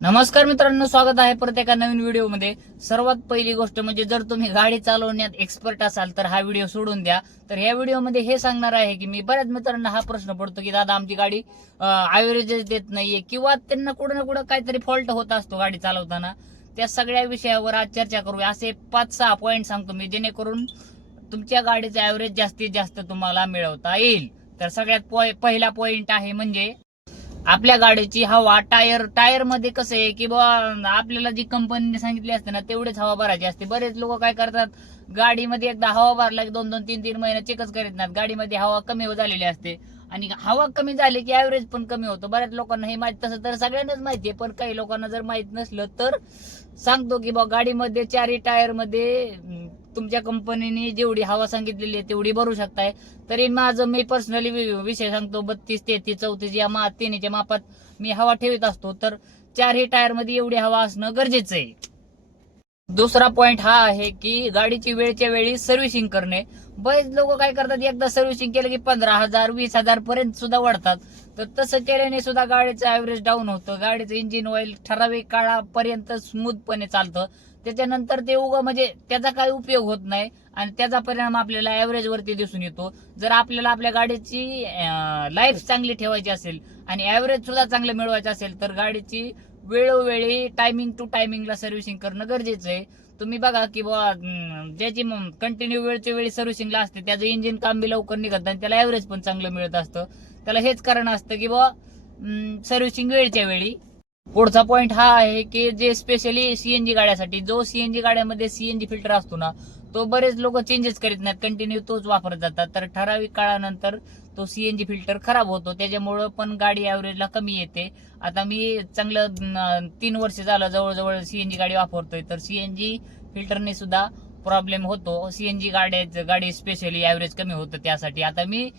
नमस्कार मित्रांनो, स्वागत आहे परत एका नवीन व्हिडिओमध्ये. सर्वात पहिली गोष्ट म्हणजे जर तुम्ही गाडी चालवण्यात एक्सपर्ट असाल तर हा व्हिडिओ सोडून द्या. तर या व्हिडिओमध्ये हे सांगणार आहे की मी बऱ्याच मित्रांना हा प्रश्न पडतो की दादा आमची गाडी ॲव्हरेजच देत नाहीये किंवा त्यांना कुठं ना कुठं काहीतरी फॉल्ट होत असतो गाडी चालवताना. त्या सगळ्या विषयावर आज चर्चा करूया. असे 5-6 पॉईंट सांगतो मी जेणेकरून तुमच्या गाडीचं ॲव्हरेज जास्तीत जास्त तुम्हाला मिळवता येईल. तर सगळ्यात पहिला पॉईंट आहे म्हणजे आपल्या गाडीची हवा. टायर मध्ये कसं आहे की बा आपल्याला जी कंपनीने सांगितली असते ना तेवढेच हवा भरायची असते. बरेच लोक काय करतात, गाडीमध्ये एकदा हवा भरला की 2-2, 3-3 महिने चेकच करीत नाहीत. गाडीमध्ये हवा कमी झालेली असते आणि हवा कमी झाली की ऍव्हरेज पण कमी होतं. बऱ्याच लोकांना हे माहित, तसं तर सगळ्यांनाच माहितीये, पण काही लोकांना जर माहित नसलं तर सांगतो की बा गाडीमध्ये चारही टायर मध्ये तुमच्या कंपनीने जेवढी हवा सांगितलेली आहे तेवढी भरू शकताय. तरी माझं मी पर्सनली विषय सांगतो, 32, 33, 34 या तिन्हीच्या मापात मी हवा ठेवत असतो. तर चारही टायर मध्ये एवढी हवा असणं गरजेचं आहे. दुसरा पॉइंट हा आहे की गाडीची वेळच्या वेळी सर्व्हिसिंग करणे. बरेच लोक काय करतात, एकदा सर्व्हिसिंग केलं की 15,000 20,000 पर्यंत सुद्धा वाढतात. तर तसं केल्याने सुद्धा गाडीचं ऍव्हरेज डाऊन होतं. गाडीचं इंजिन ऑइल ठराविक काळापर्यंत स्मूथपणे चालतं, त्याच्यानंतर ते म्हणजे त्याचा काही उपयोग होत नाही आणि त्याचा परिणाम आपल्याला ऍव्हरेज वरती दिसून येतो. जर आपल्याला आपल्या गाडीची लाईफ चांगली ठेवायची असेल आणि ऍव्हरेज सुद्धा चांगलं मिळवायचं असेल तर गाडीची वेळोवेळी टायमिंग टू टायमिंगला सर्व्हिसिंग करणं गरजेचं आहे. तुम्ही बघा की बाबा ज्याची कंटिन्यू वेळच्या वेळी सर्व्हिसिंगला असते त्याचं इंजिन काम बी लवकर निघत आणि त्याला ऍव्हरेज पण चांगलं मिळत असतं. त्याला हेच कारण असतं की बाबा सर्व्हिसिंग वेळच्या वेळी. पुढचा पॉइंट हा आहे की जे स्पेशली सीएनजी गाड्यासाठी, जो सीएनजी गाड्यामध्ये सीएनजी फिल्टर असतो ना तो बरेच लोक चेंजेस करीत नाहीत, कंटिन्यू तोच वापरत जातात. तर ठराविक काळानंतर तो सीएनजी फिल्टर खराब होतो, त्याच्यामुळं पण गाडी ॲव्हरेजला कमी येते. आता मी चांगलं 3 वर्ष झालं जवळजवळ सीएनजी गाडी वापरतोय, तर सीएनजी फिल्टरने सुद्धा प्रॉब्लेम होतो. सीएनजी गाडी स्पेशली ॲव्हरेज कमी होतं त्यासाठी. आता मी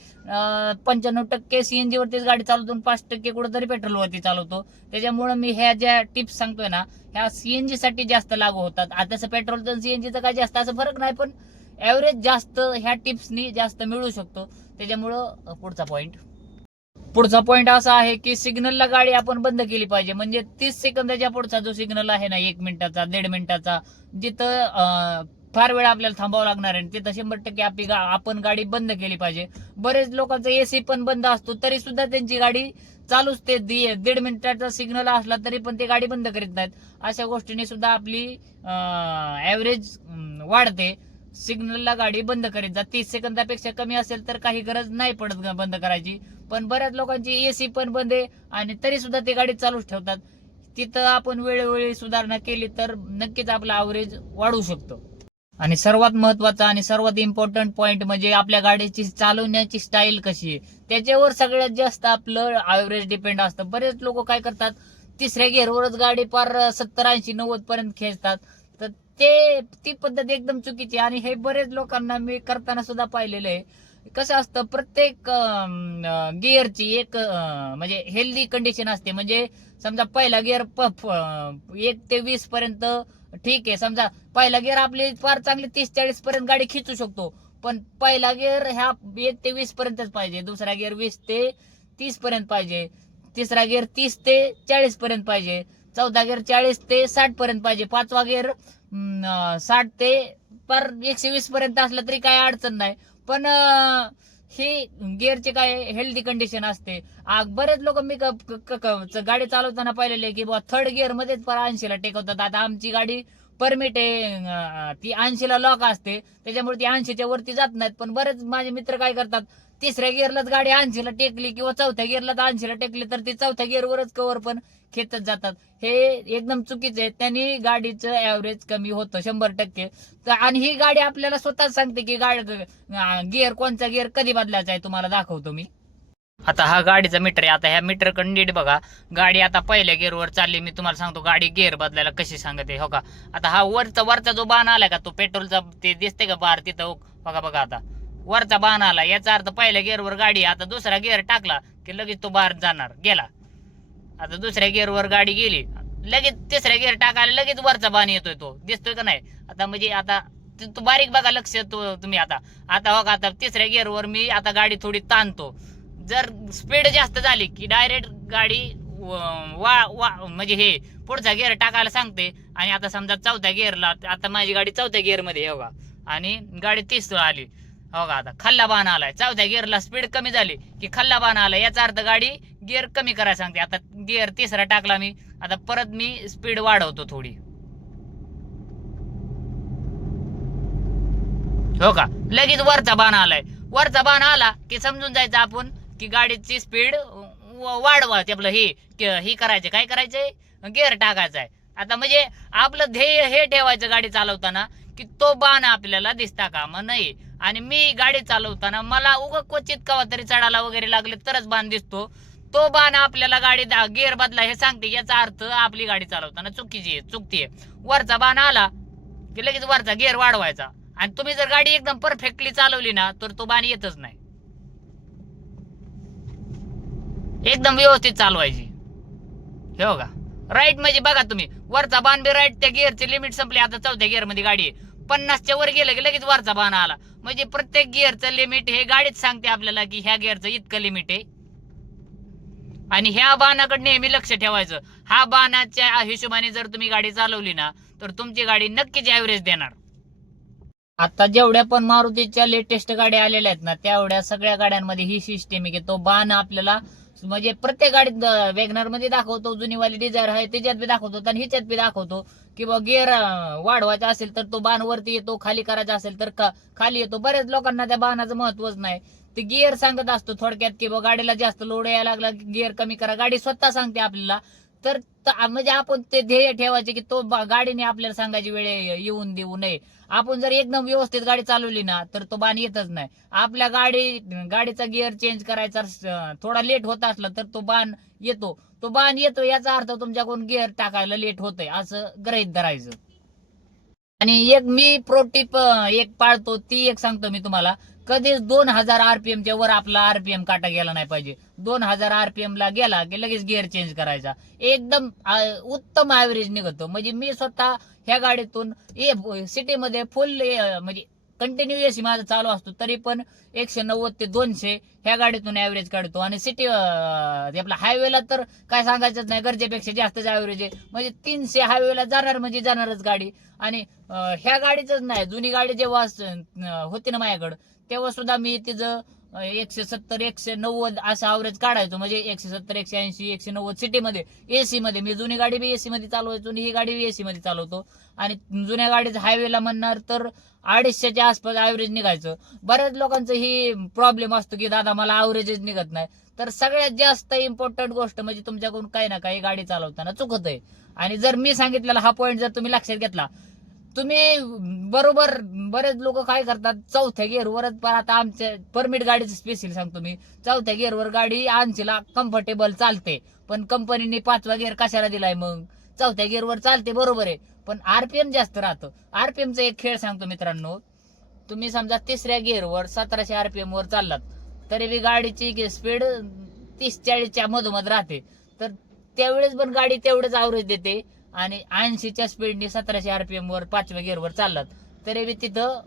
95% सीएनजी वरतीच गाडी चालवतो, 5% कुठेतरी पेट्रोलवरती चालवतो. त्याच्यामुळे मी ह्या ज्या टिप्स सांगतोय ना ह्या सीएनजी साठी जास्त लागू होतात. आता तसं पेट्रोलचं सीएनजीचं काय जास्त असं फरक नाही, पण ऍव्हरेज जास्त ह्या टिप्सनी जास्त मिळू शकतो. त्याच्यामुळं पुढचा पॉइंट असा आहे की सिग्नलला गाडी आपण बंद केली पाहिजे. म्हणजे 30 सेकंदाच्या पुढचा जो सिग्नल आहे ना, 1 मिनिटाचा 1.5 मिनिटाचा, जिथं फार वेळ आपल्याला थांबावं लागणार आहे तिथं 100% आपण गाडी बंद केली पाहिजे. बरेच लोकांचा एसी पण बंद असतो तरी सुद्धा त्यांची गाडी चालूच, ते 1.5 मिनिटाचा सिग्नल असला तरी पण ते गाडी बंद करीत नाहीत. अशा गोष्टीने सुद्धा आपली ऍव्हरेज वाढते. सिग्नलला गाडी बंद करीत जा. 30 सेकंदापेक्षा कमी असेल तर काही गरज नाही पडत बंद करायची. पण बऱ्याच लोकांची एसी पण बंद आहे आणि तरी सुद्धा ते गाडी चालूच ठेवतात. तिथं आपण वेळोवेळी सुधारणा केली तर नक्कीच आपला ॲव्हरेज वाढू शकतो. आणि सर्वात महत्वाचा आणि सर्वात इम्पॉर्टंट पॉइंट म्हणजे आपल्या गाडीची चालवण्याची स्टाईल कशी आहे त्याच्यावर सगळ्यात जास्त आपलं ॲव्हरेज डिपेंड असतं. बरेच लोक काय करतात, तिसऱ्या गिअरवरच गाडी पार 70-80-90 पर्यंत खेचतात. तर ती पद्धत एकदम चुकीची आणि हे बरेच लोकांना मी करताना सुद्धा पाहिलेलं आहे. कसं असतं, प्रत्येक गिअरची एक म्हणजे हेल्दी कंडिशन असते. म्हणजे समजा पहिला गिअर 1 ते 20 पर्यंत ठीक आहे. समजा पहिला गिअर आपली फार चांगली 30-40 पर्यंत गाडी खिचू शकतो, पण पहिला गिअर ह्या 1 ते 20 पर्यंतच पाहिजे. दुसरा गिअर 20 ते 30 पर्यंत पाहिजे. तिसरा गिअर 30 ते 40 पर्यंत पाहिजे. चौथा गिअर 40 ते 60 पर्यंत पाहिजे. पाचवा गिअर 60 ते पर 120 पर्यंत असलं तरी काय अडचण नाही. पण ही गिअरची काय हेल्दी कंडिशन असते. बरेच लोक मी गाडी चालवताना पाहिलेले की बाबा थर्ड गिअर मध्येच 80ला टेकवतात. आता आमची गाडी परमिट आहे, ती 80ला लॉक असते, त्याच्यामुळे ती 80च्या वरती जात नाहीत. पण बरेच माझे मित्र काय करतात, तिसऱ्या गिअरलाच गाडी 80ला टेकली किंवा चौथ्या गिअरला 80ला टेकली तर ती चौथ्या गिअरवरच कव्हर पण खेचत जातात. हे एकदम चुकीचं आहे. त्यांनी गाडीचं ऍव्हरेज कमी होतं 100%. आणि ही गाडी आपल्याला स्वतःच सांगते की गिअर कोणचा गिअर कधी बदलायचा आहे तुम्हाला दाखवतो मी. आता हा गाडीचा मीटर आहे. आता ह्या मीटर कडे नीट बघा. गाडी आता पहिल्या गिअरवर चालली, मी तुम्हाला सांगतो गाडी गिअर बदलायला कशी सांगते. हो का, आता हा वरचा जो बाण आलाय का तो पेट्रोलचा, ते दिसते का बार तिथं, बघा बघा आता वरचा बाण आला, याचा अर्थ पहिल्या गिअरवर गाडी. आता दुसरा गिअर टाकला की लगेच तो बार जाणार, गेला. आता दुसऱ्या गिअरवर गाडी गेली, लगेच तिसऱ्या गिअर टाकायला लगेच वरचा बाण येतोय, तो दिसतोय का नाही. आता म्हणजे आता तू बारीक बघा, लक्ष तुम्ही. आता हो का, आता तिसऱ्या गिअरवर मी आता गाडी थोडी ताणतो. जर स्पीड जास्त झाली की डायरेक्ट गाडी म्हणजे हे पुढचा गिअर टाकायला सांगते. आणि आता समजा चौथ्या गिअरला, आता माझी गाडी चौथ्या गिअर मध्ये आहे बघा, आणि गाडी 30 आली हो का. आता खाल्ला बाण आलाय, चौथ्या गिअरला स्पीड कमी झाली की खाल्ला बाण आलाय, याचा अर्थ गाडी गिअर कमी करायला सांगते. आता गिअर तिसरा टाकला मी, आता परत मी स्पीड वाढवतो थोडी हो का. लगेच वरचा बाण आलाय, वरचा बाण आला की समजून जायचं आपण की गाडीची स्पीड वाढवा. ते आपलं हे करायचं, काय करायचंय, गिअर टाकायचा आहे. आता म्हणजे आपलं ध्येय हे ठेवायचं गाडी चालवताना की तो बाण आपल्याला दिसता कामा नये. आणि मी गाडी चालवताना मला क्वचित कवा तरी चढायला वगैरे लागले तरच बाण दिसतो. तो बाण आपल्याला गाडी गिअर बदला हे सांगते, याचा अर्थ आपली गाडी चालवताना चुकतीये. वरचा बाण आला की लगेच वरचा गिअर वाढवायचा. आणि तुम्ही जर गाडी एकदम परफेक्टली चालवली ना तर तो बाण येतच नाही. एकदम व्यवस्थित चालवायची हे बघा. राईट म्हणजे बघा तुम्ही, वरचा बाण बी राईट, त्या गिअरची लिमिट संपली. आता चौथ्या गिअर मध्ये गाडी आहे, 50च्या वर गेलं की लगेच वरचा बाण आला. म्हणजे प्रत्येक गिअरचं लिमिट हे गाडीच सांगते आपल्याला की ह्या गिअरचं इतकं लिमिट आहे. आणि ह्या बाणाकडे नेहमी लक्ष ठेवायचं. हा बाणाच्या हिशोबाने जर तुम्ही गाडी चालवली ना तर तुमची गाडी नक्कीच ऍव्हरेज देणार. आता जेवढ्या पण मारुतीच्या लेटेस्ट गाड्या आलेल्या आहेत ना, तेवढ्या सगळ्या गाड्यांमध्ये ही सिस्टीम आहे की तो बाण आपल्याला, म्हणजे प्रत्येक गाडीत वेगनर मध्ये दाखवतो, जुनीवाली डिझायर आहे त्याच्यात बी दाखवतो आणि ह्याच्यात बी दाखवतो की बा गिअर वाढवायचा असेल तर तो बाण वरती येतो, खाली करायचा असेल तर खाली येतो. बऱ्याच लोकांना त्या बाणाचं महत्वच नाही, ते गिअर सांगत असतो थोडक्यात की बा गाडीला जास्त लोड यायला लागला गिअर कमी करा. गाडी स्वतः सांगते आपल्याला. तर म्हणजे आपण ते ध्येय ठेवायचे की तो गाडीने आपल्याला सांगायची वेळ येऊन देऊ नये. आपण जर एकदम व्यवस्थित गाडी चालवली ना तर तो बाण येतच नाही. आपल्या गाडीचा गिअर चेंज करायचा थोडा लेट होत असला तर तो बाण येतो. तो बाण येतो याचा अर्थ तुमच्याकडून गिअर टाकायला लेट होतंय असं गृहीत धरायचं. आणि एक मी प्रो टिप एक पाळतो, ती एक सांगतो मी तुम्हाला. कधीच 2000 RPM वर आपला RPM काटा गेला नाही पाहिजे. 2000 RPM ला गेला की लगेच गिअर चेंज करायचा. एकदम उत्तम ऍव्हरेज निघतो. म्हणजे मी स्वतः ह्या गाडीतून सिटीमध्ये फुल म्हणजे कंटिन्यू एसी माझा चालू असतो तरी पण 190 ते 200 ह्या गाडीतून ऍव्हरेज काढतो. आणि सिटी आपला हायवेला तर काय सांगायचंच नाही, गरजेपेक्षा जास्तच ऍव्हरेज आहे. म्हणजे 300 हायवेला जाणार म्हणजे जाणारच गाडी. आणि ह्या गाडीच नाही, जुनी गाडी जेव्हा होती ना माझ्याकडे तेव्हा सुद्धा मी तिचं 170 190 असं ऍव्हरेज काढायचो. म्हणजे 170 180 190 सिटीमध्ये एसी मध्ये. मी जुनी गाडी बी एसी मध्ये चालवायचो आणि ही गाडी बी एसी मध्ये चालवतो. आणि जुन्या गाडीचं हायवेला म्हणणार तर 250च्या आसपास ऍव्हरेज निघायचं. बऱ्याच लोकांचं ही प्रॉब्लेम असतो की दादा मला ऍव्हरेजच निघत नाही. तर सगळ्यात जास्त इम्पॉर्टंट गोष्ट म्हणजे तुमच्याकडून काही ना काही गाडी चालवताना चुकत आहे. आणि जर मी सांगितलेला हा पॉईंट जर तुम्ही लक्षात घेतला, तुम्ही बरोबर. बरेच लोक काय करतात, चौथ्या गिअरवरच, आता आमच्या परमिट गाडीचं स्पेशल सांगतो मी, चौथ्या गिअरवर गाडी 80ला कम्फर्टेबल चालते. पण कंपनीने 5वा गिअर कशाला दिलाय मग? चौथ्या गिअरवर चालते बरोबर आहे पण RPM जास्त राहतं. RPMचा एक खेळ सांगतो मित्रांनो. तुम्ही समजा तिसऱ्या गिअरवर 1700 RPM वर चाललात तरी बी गाडीची स्पीड 30-40च्या मधोमध राहते. तर त्यावेळेस पण गाडी तेवढंच ऍव्हरेज देते. आणि 80च्या स्पीडने 1700 RPM वर 5व्या गिअरवर चाललात तरी बी तिथं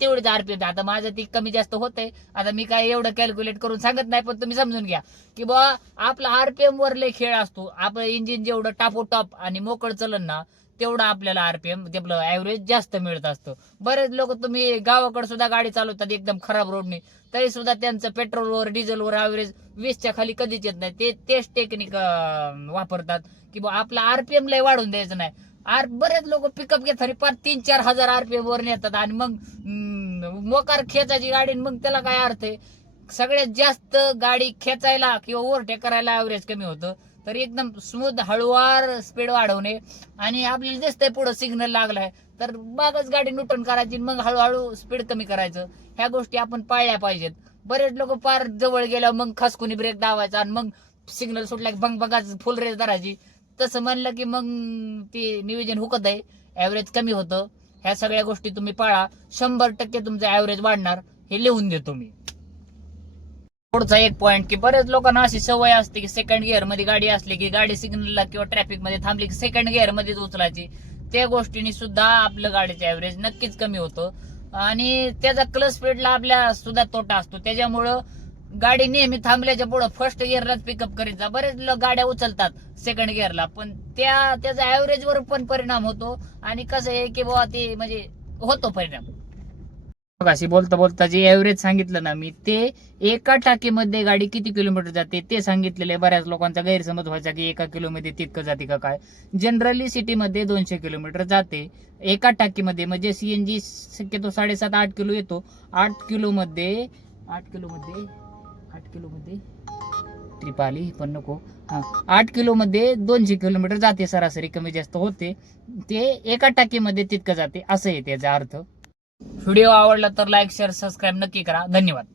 तेवढेच RPM. आता माझं ती कमी जास्त होतंय. आता मी काय एवढं कॅल्क्युलेट करून सांगत नाही, पण तुम्ही समजून घ्या की बा आपला RPM वर लय खेळ असतो. आपलं इंजिन जेवढं टापोटॉप आणि मोकळ चलन ना तेवढं आपल्याला RPM ते आपलं ऍव्हरेज जास्त मिळत असतं. बरेच लोक तुम्ही गावाकडे सुद्धा गाडी चालवतात एकदम खराब रोडने तरी सुद्धा त्यांचं पेट्रोलवर डिझेलवर ऍव्हरेज 20च्या खाली कधीच येत नाही. तेच टेक्निक वापरतात की बा आपला RPM लय वाढून द्यायचं नाही. बरेच लोक पिकअप घेतात पार 3-4 हजार RPM वर नेतात आणि मग मोकार खेचायची गाडी, मग त्याला काय अर्थ आहे? सगळ्यात जास्त गाडी खेचायला किंवा ओव्हरटेक करायला ऍव्हरेज कमी होतं. तर एकदम स्मूथ हळूवार स्पीड वाढवणे. आणि आपल्याला दिसतंय पुढे सिग्नल लागलाय तर मागच गाडी न्यूट्रन करायची, मग हळूहळू स्पीड कमी करायचं. ह्या गोष्टी आपण पाळल्या पाहिजेत. बरेच लोक पार जवळ गेल्यावर मग खसकुनी ब्रेक दाबायचा आणि मग सिग्नल सुटला की भंग बघायचं फुल रेस धरायची. तसं म्हणलं की मग ती नियोजन हुकत आहे, ऍव्हरेज कमी होतं. ह्या सगळ्या गोष्टी तुम्ही पाळा, 100% तुमचं ऍव्हरेज वाढणार. हे लिहून देतो मी. पुढचा एक पॉईंट की बरेच लोकांना अशी सवय असते की सेकंड गिअर मध्ये गाडी असली की गाडी सिग्नलला किंवा ट्रॅफिक मध्ये थांबली की सेकंड गिअर मध्येच उचलायची. त्या गोष्टीने सुद्धा आपलं गाडीचं ऍव्हरेज नक्कीच कमी होतं. आणि त्याचा क्लच स्पीडला आपल्या सुद्धा तोटा असतो. त्याच्यामुळं गाडी नेहमी थांबल्याच्या पुढे फर्स्ट गिअरलाच पिकअप करीत जा. बरेच गाड्या उचलतात सेकंड गिअरला, पण त्याचा ऍव्हरेज वर पण परिणाम होतो. आणि कसं आहे की बाबा ते म्हणजे होतो परिणाम. अशी बोलता बोलता जे ऍव्हरेज सांगितलं ना मी, ते एका टाकीमध्ये गाडी किती किलोमीटर जाते ते सांगितलेले. बऱ्याच लोकांचा गैरसमज व्हायचा की एका किलोमध्ये तितकं जाते का काय. जनरली सिटीमध्ये 200 किलोमीटर जाते एका टाकीमध्ये. म्हणजे सीएनजी शक्यतो 7.5-8 किलो येतो. 8 किलोमध्ये ट्रिप आली पण नको. 8 किलोमध्ये 200 किलोमीटर जाते सरासरी, कमी जास्त होते. ते एका टाकीमध्ये तितकं जाते असं आहे त्याचा अर्थ. व्हिडिओ आवडला तर लाईक शेअर सबस्क्राईब नक्की करा. धन्यवाद.